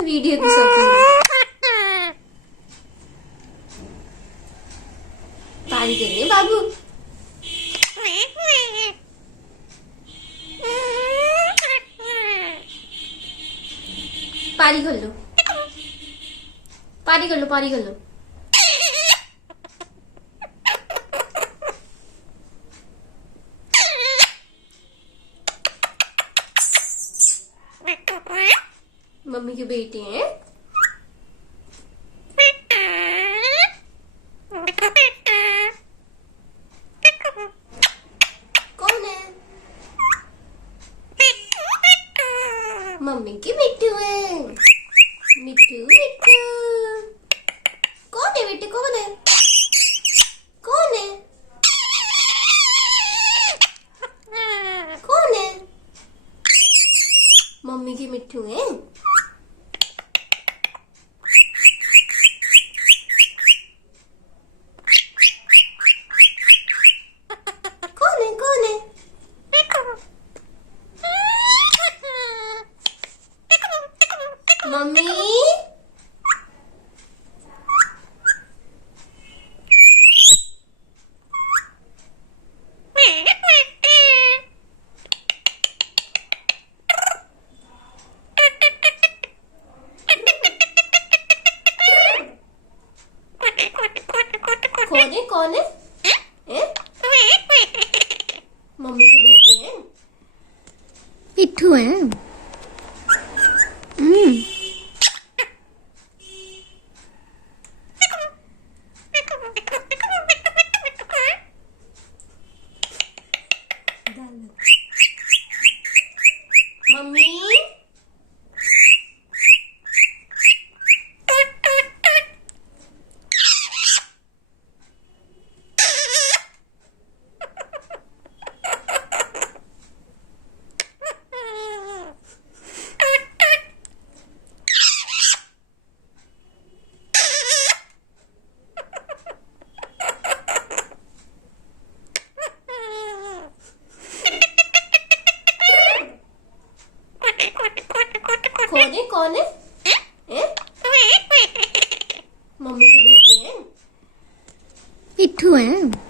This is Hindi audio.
मैं वीडियो की शौकीन। पारी करनी बाबू। पारी कर लो, पारी कर लो, पारी कर लो। मम्मी के बेटे हैं। कौन है? मम्मी की मिट्टू है। मिट्टू मिट्टू। कौन है बेटे, कौन है? कौन है? कौन है? मम्मी की मिट्टू है। मम्मी कौन है, कौन है? मम्मी के बेटे हैं। मिट्टू है। मम्मी कौन है, कौन है? मम्मी के बेटे हैं। मिट्टू है।